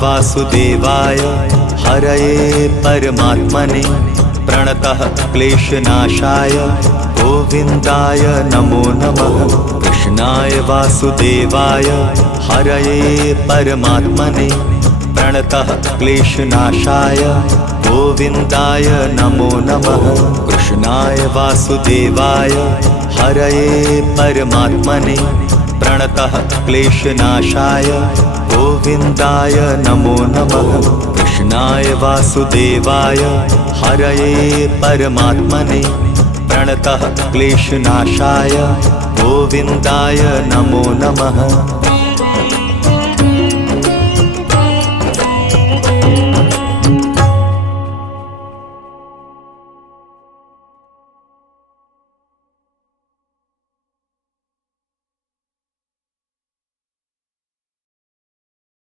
वासुदेवाय हरये परमात्मने प्रणतः क्लेशनाशाय गोविन्दाय नमो नमः। कृष्णाय वासुदेवाय हरये परमात्मने प्रणतः क्लेशनाशाय गोविन्दाय नमो नमः। कृष्णाय वासुदेवाय हरये परमात्मने प्रणतः क्लेशनाशाय गोविन्दाय नमो नमः। कृष्णाय वासुदेवाय हरये परमात्मने प्रणतः क्लेशनाशाय गोविन्दाय नमो नमः।